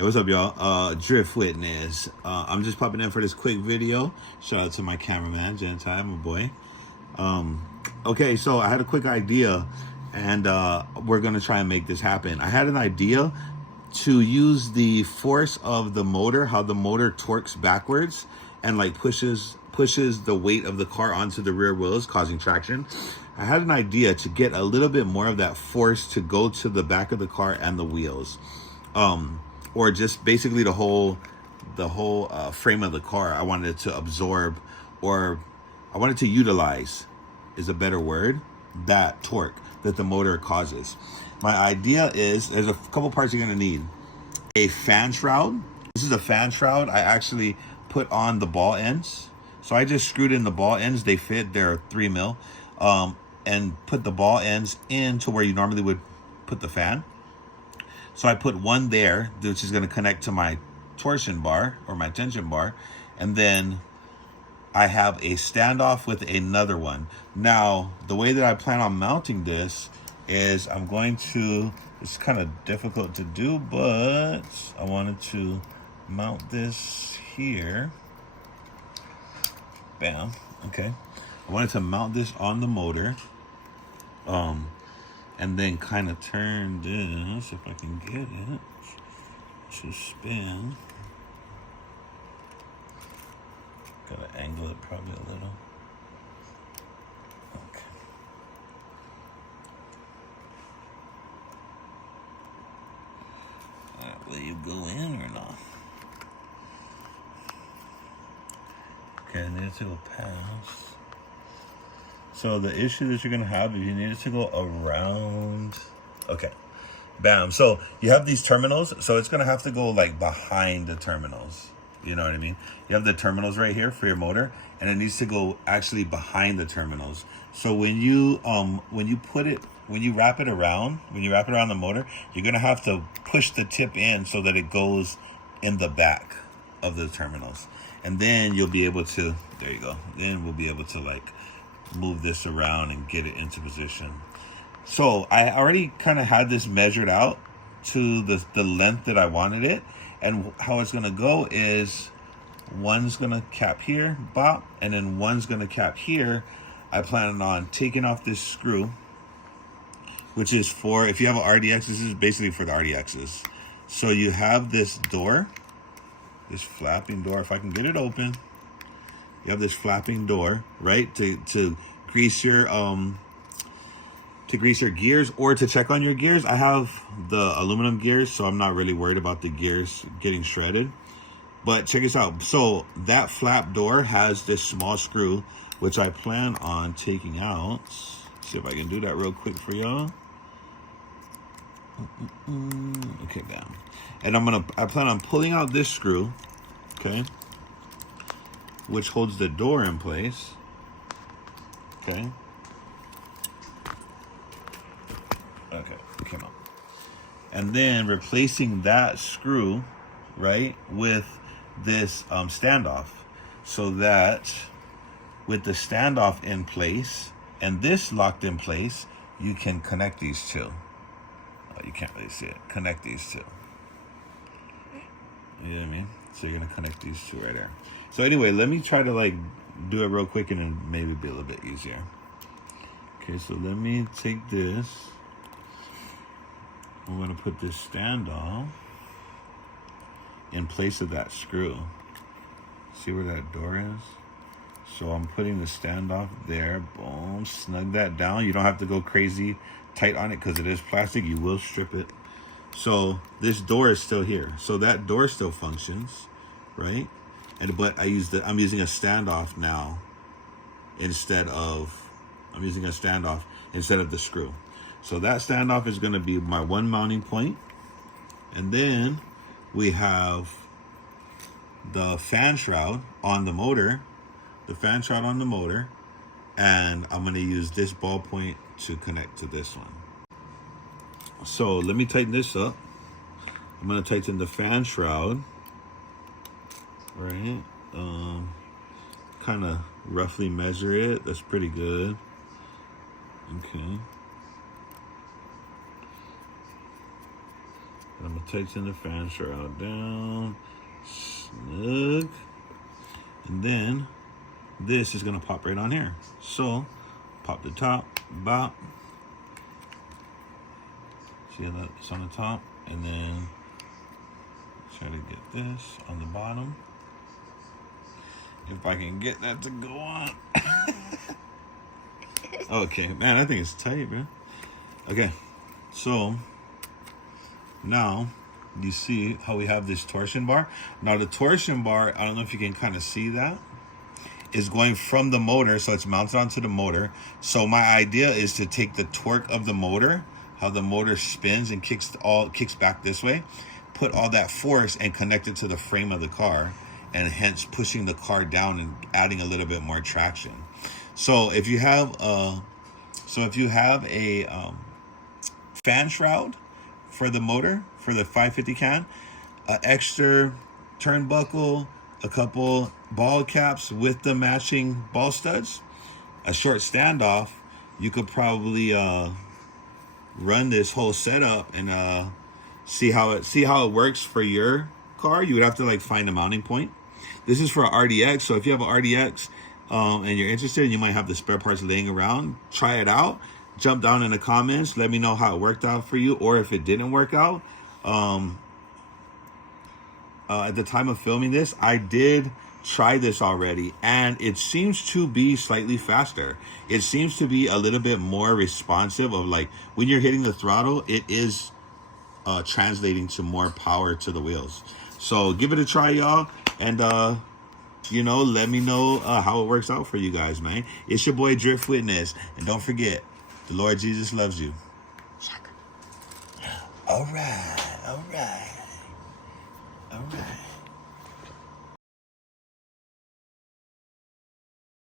Hey, what's up, y'all? Drift Witness. I'm just popping in for this quick video. Shout out to my cameraman, Gentai, my boy. Okay, so I had a quick idea, and we're gonna try and make this happen. I had an idea to use the force of the motor, how the motor torques backwards and like pushes the weight of the car onto the rear wheels, causing traction. I had an idea to get a little bit more of that force to go to the back of the car and the wheels. Or just basically the whole frame of the car. I wanted to absorb, or I wanted to utilize, is a better word, that torque that the motor causes. My idea is, there's a couple parts you're gonna need. A fan shroud. This is a fan shroud I actually put on the ball ends. So I just screwed in the ball ends. They fit, they're 3 mil. And put the ball ends into where you normally would put the fan. So I put one there, which is going to connect to my torsion bar or my tension bar. And then I have a standoff with another one. Now, the way that I plan on mounting this is I'm going to, it's kind of difficult to do, but I wanted to mount this here. Bam. Okay. I wanted to mount this on the motor. And then kind of turn this, if I can get it, to spin. Gotta angle it probably a little. Okay. All right, will you go in or not? Okay, I need it to go past. So the issue that you're gonna have is you need it to go around. Okay, bam. So you have these terminals, so it's gonna have to go like behind the terminals. You know what I mean? You have the terminals right here for your motor, and it needs to go actually behind the terminals. So when you wrap it around the motor, you're gonna have to push the tip in so that it goes in the back of the terminals, and then you'll be able to. There you go. Then we'll be able to like move this around and get it into position. So I already kind of had this measured out to the length that I wanted it, and how it's gonna go is one's gonna cap here, bop, and then one's gonna cap here. I plan on taking off this screw, which is for, if you have an RDX, this is basically for the RDXs. So you have this door, this flapping door, if I can get it open. You have this flapping door, right? To grease your gears, or to check on your gears. I have the aluminum gears, so I'm not really worried about the gears getting shredded. But check this out. So that flap door has this small screw, which I plan on taking out. See if I can do that real quick for y'all. Okay, bam. And I plan on pulling out this screw, okay, which holds the door in place. Okay. Okay, it came out. And then replacing that screw, right, with this standoff, so that with the standoff in place and this locked in place, you can connect these two. Oh, you can't really see it. Connect these two. You know what I mean? So you're gonna connect these two right there. So anyway, let me try to like do it real quick and then maybe be a little bit easier. Okay, so let me take this. I'm gonna put this standoff in place of that screw. See where that door is? So I'm putting the standoff there. Boom, snug that down. You don't have to go crazy tight on it because it is plastic. You will strip it. So this door is still here. So that door still functions, right? But I'm using a standoff now instead of the screw. So that standoff is going to be my one mounting point. And then we have the fan shroud on the motor, and I'm going to use this ball point to connect to this one. So let me tighten this up. I'm going to tighten the fan shroud, right? Kind of roughly measure it. That's pretty good. Okay. And I'm gonna tighten the fan shroud down, snug, and then this is gonna pop right on here. So pop the top, bop. See how that's on the top, and then try to get this on the bottom. If I can get that to go on. Okay, man, I think it's tight, man. Okay, so now you see how we have this torsion bar. Now the torsion bar, I don't know if you can kind of see that, is going from the motor, so it's mounted onto the motor. So my idea is to take the torque of the motor, how the motor spins and kicks back this way, put all that force and connect it to the frame of the car, and hence pushing the car down and adding a little bit more traction. So if you have a fan shroud for the motor, for the 550 can, an extra turnbuckle, a couple ball caps with the matching ball studs, a short standoff, you could probably run this whole setup and see how it works for your car. You would have to like find a mounting point. This is for an RDX, so if you have an RDX and you're interested, you might have the spare parts laying around, try it out. Jump down in the comments, let me know how it worked out for you, or if it didn't work out. At the time of filming this, I did try this already, and it seems to be slightly faster. It seems to be a little bit more responsive of like when you're hitting the throttle, it is translating to more power to the wheels. So give it a try, y'all, and let me know how it works out for you guys, man. It's your boy Drift Witness, and don't forget, the Lord Jesus loves you. All right.